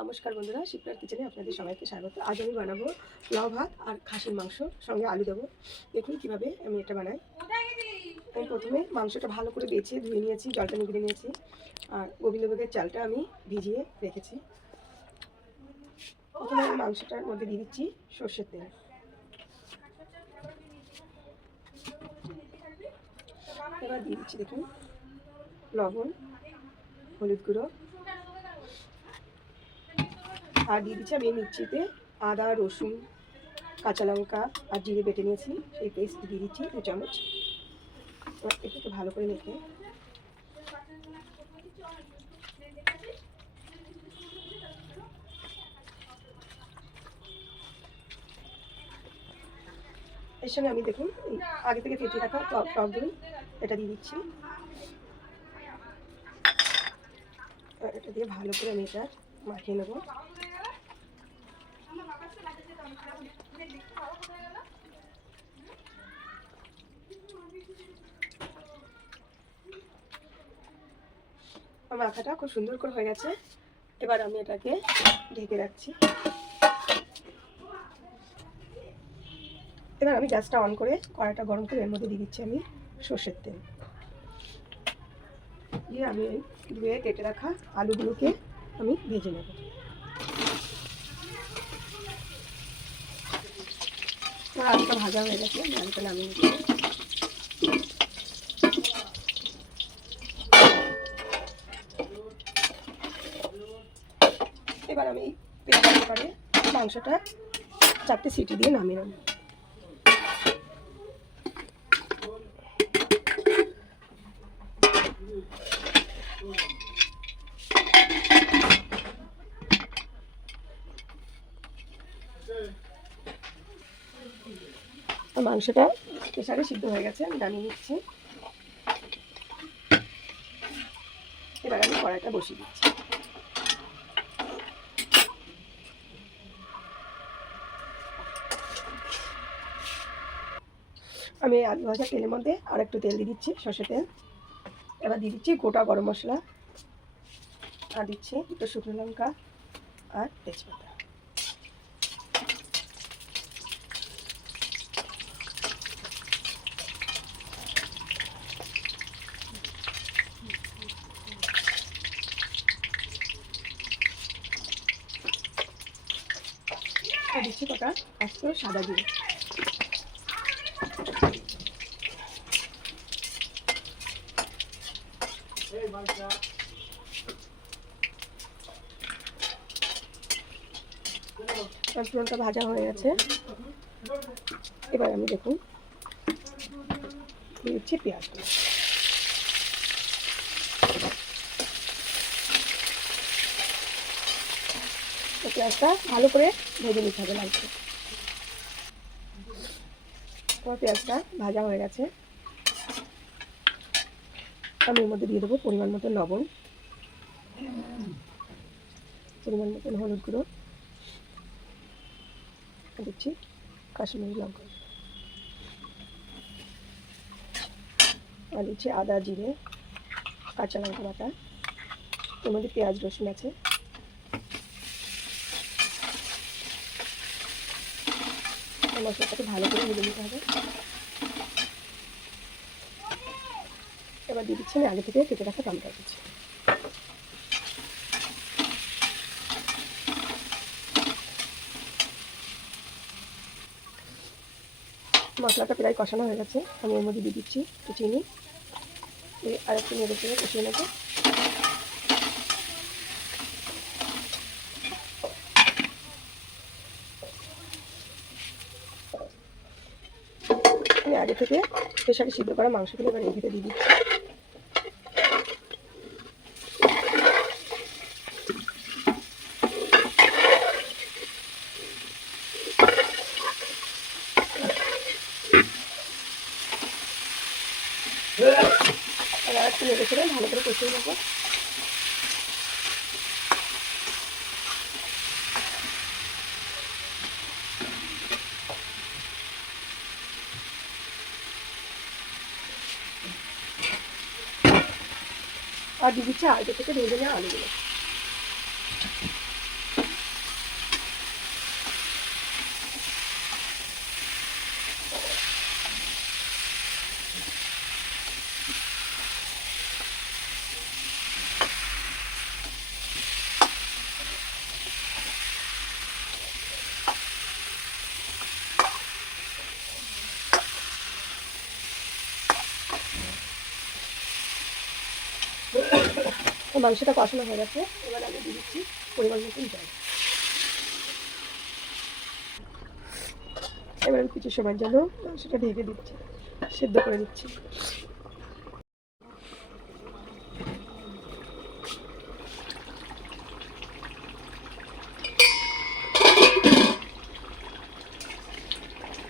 নমস্কার বন্ধুরা, শিপ্রার কিচেনে আপনাদের সবাইকে স্বাগত। আজ আমি বানাবো লাউ ভাত আর খাসির মাংস, সঙ্গে আলু দেবো। দেখুন কিভাবে আমি এটা বানাই। আমি প্রথমে মাংসটা ভালো করে বেছে ধুয়ে নিয়েছি, জলটা নিগড়ে নিয়েছি, আর গোবিন্দভোগের চালটা আমি ভিজিয়ে রেখেছি। প্রথমে আমি মাংসটার মধ্যে দিয়ে দিচ্ছি সর্ষের তেল। এবার দিয়ে দিচ্ছি দেখুন লবণ, হলুদ গুঁড়ো, আর দিয়ে দিচ্ছি আমি মিক্সিতে আদা, রসুন, কাঁচা লঙ্কা আর জিরে বেটে নিয়েছি, সেই পেস্ট দিয়ে দিচ্ছি 2 চামচ। এটাকে ভালো করে মেখে এর সঙ্গে আমি দেখুন আগে থেকে ফেটিয়ে রাখা টক দই এটা দিয়ে দিচ্ছি। এটা দিয়ে ভালো করে আমি এটা মাখিয়ে নেব। মাখাটা খুব সুন্দর করে হয়ে গেছে। এবার আমি এটাকে ঢেকে রাখছি। এবার আমি গ্যাসটা অন করে কড়াইটা গরম করে এর মধ্যে দিয়ে দিচ্ছি আমি সর্ষের তেল। দিয়ে আমি ধুয়ে কেটে রাখা আলুগুলোকে আমি ভেজে নেব। আলুটা ভাজা হয়ে গেছে, আলুটা নামিয়ে নিচ্ছি। এবার আমি প্রেসার কুকারে মাংসটা 4টে সিটি দিয়ে নামিয়ে নেব। মাংসটা প্রেসারে সিদ্ধ হয়ে গেছে, আমি নামিয়ে নিচ্ছি। এবার আমি কড়াইটা বসিয়ে দিচ্ছি। আমি আলু ভাজা তেলের মধ্যে আর একটু তেল দিয়ে দিচ্ছি, সর্ষের তেল। এবার দিয়ে দিচ্ছি গোটা গরম মশলা, আর দিচ্ছি দুটো শুকনো লঙ্কা আর তেজপাতা। আর দিচ্ছি কটা আস্ত সাদা জিরে। ফোড়নটা ভাজা হয়ে গেছে। এবার আমি দেখুন দিয়ে দিচ্ছি পেঁয়াজগুলো। পেঁয়াজটা ভালো করে ভেজে নিতে হবে লাগছে। আমার পেঁয়াজটা ভাজা হয়ে গেছে। আমি এর মধ্যে দিয়ে দেবো পরিমাণ মতো লবণ, পরিমাণ মতন হলুদ গুঁড়ো, দিচ্ছি কাশ্মীরি লঙ্কা, আর দিচ্ছি আদা, জিরে, কাঁচা লঙ্কা বাটা। এর মধ্যে পেঁয়াজ, রসুন আছে। মশলাটাকে ভালো করে ভেজে নিতে হবে। এবার দিয়ে দিচ্ছি আমি আগে থেকে কেটে রাখা টমেটো দিচ্ছি। মশলাটা প্রায় কষানো হয়ে গেছে। আমি এর মধ্যে দিয়ে দিচ্ছি একটু চিনি, আর একটু নেড়ে চেড়ে কষিয়ে নেব। আমি আগে থেকে প্রেসারে সিদ্ধ করা মাংসগুলো এবার এর ভিতরে দিয়ে দিচ্ছি। আর একটু নেড়ে চেড়ে ভালো করে কষিয়ে নেব। আর দিয়ে দিচ্ছি আগে থেকে ভেজে নেওয়া আলুগুলো। মাংসটা কষানো হয়ে গেছে, এবার আমি দিয়ে দিচ্ছি পরিমাণ মতন জল। এবার আমি কিছু সময়ের জন্য মাংসটা ঢেকে দিচ্ছি, সেদ্ধ করে দিচ্ছি।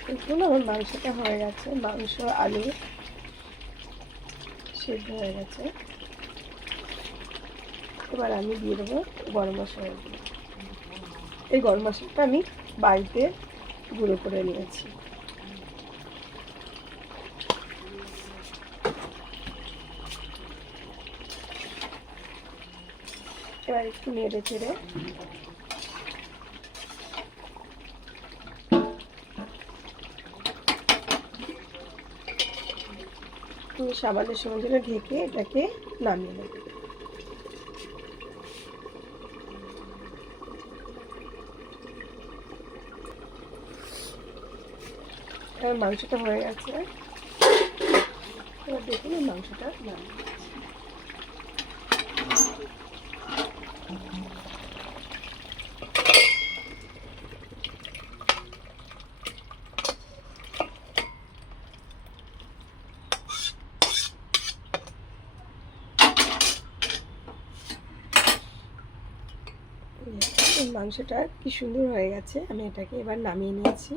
দেখুন আমার মাংসটা হয়ে গেছে, মাংস আলু সেদ্ধ হয়ে গেছে। এবার আমি দিয়ে দেবো গরম মশলা। এই গরম মশলাটা আমি বাড়িতে গুঁড়ো করে নিয়েছি। এবার একটু নেড়ে চেড়ে সামান্য সময় জন্য ঢেকে এটাকে নামিয়ে নেব। এবার মাংসটা হয়ে গেছে, এবার দেখুন মাংসটা নামিয়ে মাংসটা কি সুন্দর হয়ে গেছে। আমি এটাকে এবার নামিয়ে নিয়েছি।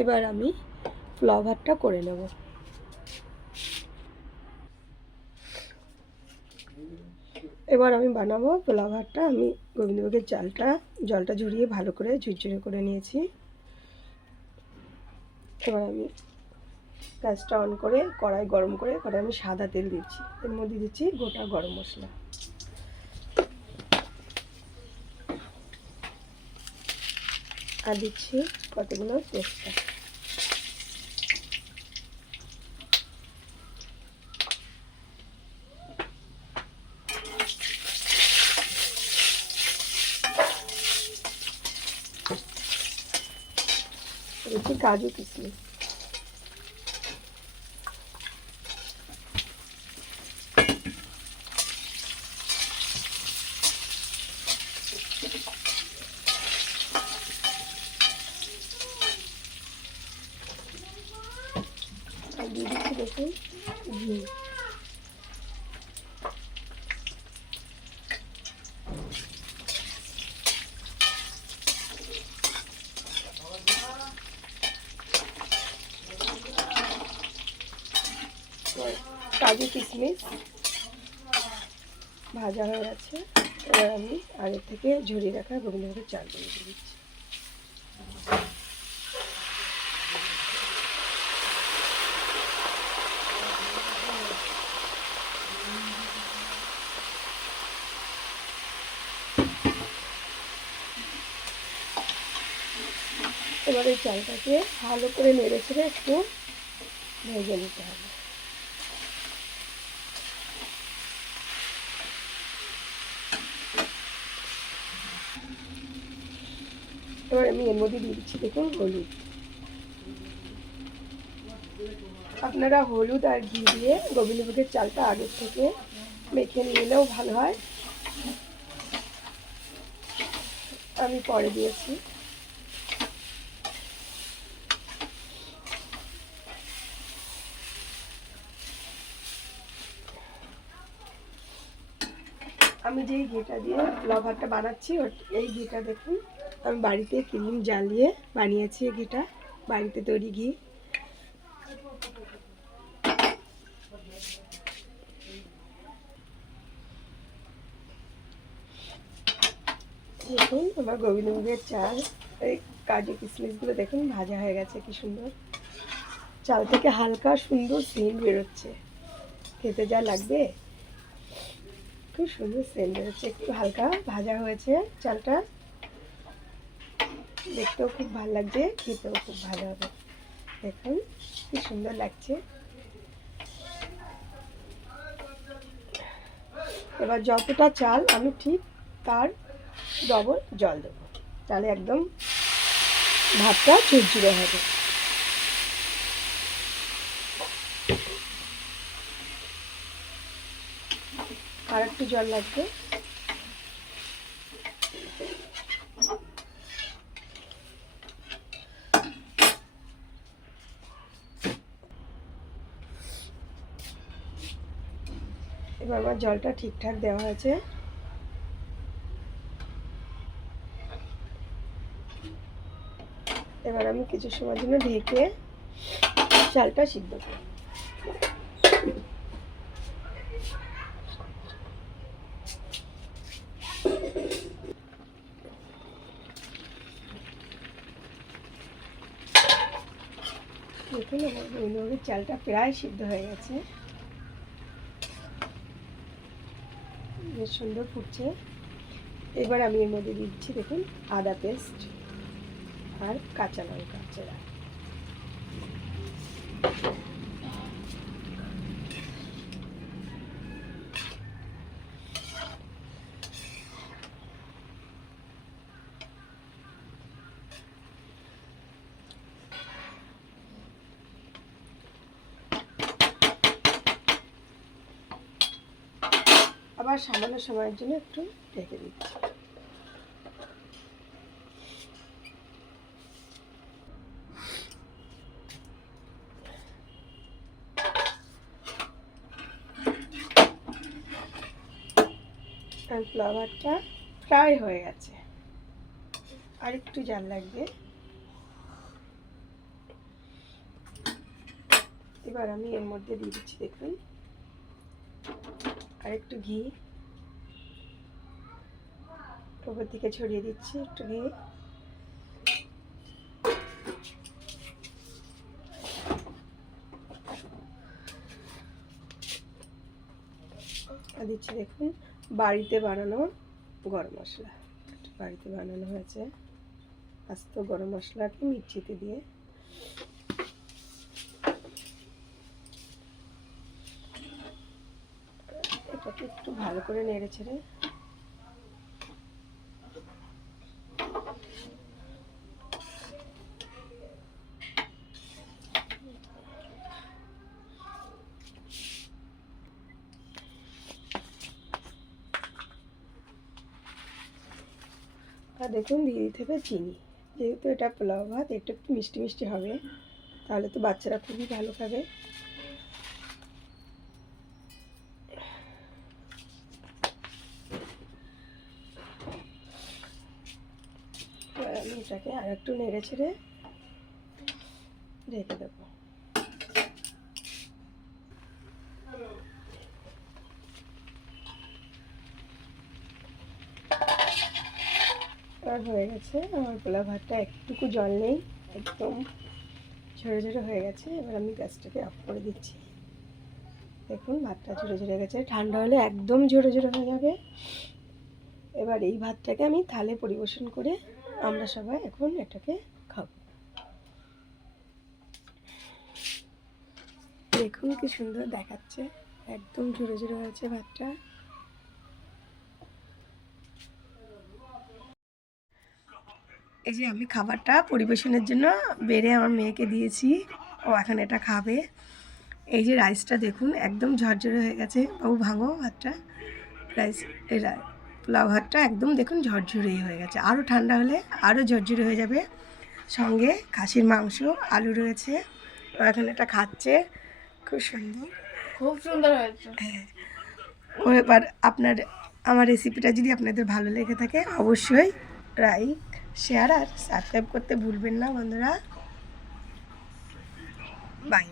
এবার আমি পোলাও ভাতটা করে নেব। এবার আমি বানাবো পোলাও ভাতটা। আমি গোবিন্দভোগের জলটা ঝরিয়ে ভালো করে ঝুরঝুরে করে নিয়েছি। এবার আমি গ্যাসটা অন করে কড়াই গরম করে কড়াই আমি সাদা তেল দিচ্ছি, এর মধ্যে দিচ্ছি গোটা গরম মশলা, আর দিচ্ছি কতগুলো তেজপাতা। দিচ্ছি কাজু কিশমিশ। আর দিয়ে দিচ্ছি দেখুন ঘি। কাজু কিশমিশ ভাজা হয়ে গেছে। এবার আমি আগে থেকে ঝরিয়ে রাখা গোবিন্দভোগের চালগুলো দিয়ে দিচ্ছি। এবার এই চালটাকে ভালো করে নেড়ে ছেড়ে একটু ভেজে নিতে হবে। এবার আমি এর মধ্যে দিয়ে দিচ্ছি দেখুন হলুদ। আপনারা হলুদ আর ঘি দিয়ে গোবিন্দভোগের চালটা আগের থেকে মেখে নিলেও ভালো হয়, আমি পরে দিয়েছি। আমি যেই ঘিটা দিয়ে পোলাও ভাতটা বানাচ্ছি এই ঘিটা দেখুন আমি বাড়িতে ক্রিম জ্বালিয়ে বানিয়েছি। এই ঘিটা বাড়িতে তৈরি ঘি। দেখুন আমার গোবিন্দভোগের চাল, এই কাজু কিশমিশগুলো দেখুন ভাজা হয়ে গেছে, কি সুন্দর চাল থেকে হালকা সুন্দর সেন্ট বেরোচ্ছে। খেতে যা লাগবে, খুব সুন্দর সেন্ট বেরোচ্ছে। একটু হালকা ভাজা হয়েছে চালটা, দেখতেও খুব ভালো লাগছে, খেতেও খুব ভালো হবে। দেখুন কি সুন্দর লাগছে। এবার যতটা চাল আমি ঠিক তার ডবল জল দেবো, তাহলে একদম ভাতটা ঝুরঝুরে হবে। আর একটু একটু জল লাগবে। এবার আমার জলটা ঠিকঠাক দেওয়া হয়েছে। এবার আমি কিছু সময়ের জন্য ঢেকে চালটা সিদ্ধ করব। দেখুন আমার গোবিন্দভোগের চালটা প্রায় সিদ্ধ হয়ে গেছে, বেশ সুন্দর ফুটছে। এবার আমি এর মধ্যে দিচ্ছি দেখুন আদা পেস্ট আর কাঁচা লঙ্কা চেরা। আবার সামান্য সময়ের জন্য একটু ঢেকে দিচ্ছি। আর ফ্লাওয়ারটা ফ্রাই হয়ে গেছে, আর একটু জাল লাগবে। এবার আমি এর মধ্যে দিয়ে দিচ্ছি দেখুন আর একটু ঘি, উপর থেকে ছড়িয়ে দিচ্ছি একটু ঘি। আর দিচ্ছি দেখুন বাড়িতে বানানো গরম মশলা, বাড়িতে বানানো হয়েছে আস্ত গরম মশলাকে মিক্সিতে দিয়ে এটাকে একটু ভালো করে নেড়ে ছেড়ে আর দেখুন দিয়ে দিতে হবে চিনি। যেহেতু এটা পোলাও ভাত, একটু একটু মিষ্টি মিষ্টি হবে, তাহলে তো বাচ্চারা খুবই ভালো খাবে। আমি এটাকে আর একটু নেড়ে ছেড়ে রেখে দেবো। আর হয়ে গেছে আমার পোলাও ভাতটা, একটুকু জল নেই, একদম ঝরে ঝরে হয়ে গেছে। এবার আমি গ্যাসটাকে অফ করে দিচ্ছি। দেখুন ভাতটা ঝরে ঝরে গেছে, ঠান্ডা হলে একদম ঝরে ঝরে হয়ে যাবে। এবার এই ভাতটাকে আমি থালে পরিবেশন করে আমরা সবাই এখন এটাকে খাবো। দেখুন কি সুন্দর দেখাচ্ছে, একদম ঝরে ঝরে হয়েছে ভাতটা। এই যে আমি খাবারটা পরিবেশনের জন্য বেড়ে আমার মেয়েকে দিয়েছি, ও এখন এটা খাবে। এই যে রাইসটা দেখুন একদম ঝরঝরে হয়ে গেছে, বাবু ভাঙো ভাতটা। রাইস এই পোলাও ভাতটা একদম দেখুন ঝরঝরেই হয়ে গেছে, আরও ঠান্ডা হলে আরও ঝরঝরে হয়ে যাবে। সঙ্গে খাসির মাংস, আলু রয়েছে, ও এখন এটা খাচ্ছে, খুব সুন্দর, খুব সুন্দর হয়েছে। হ্যাঁ। ও এবার আমার রেসিপিটা যদি আপনাদের ভালো লেগে থাকে অবশ্যই লাইক, শেয়ার আর সাবস্ক্রাইব করতে ভুলবেন না বন্ধুরা। বাই।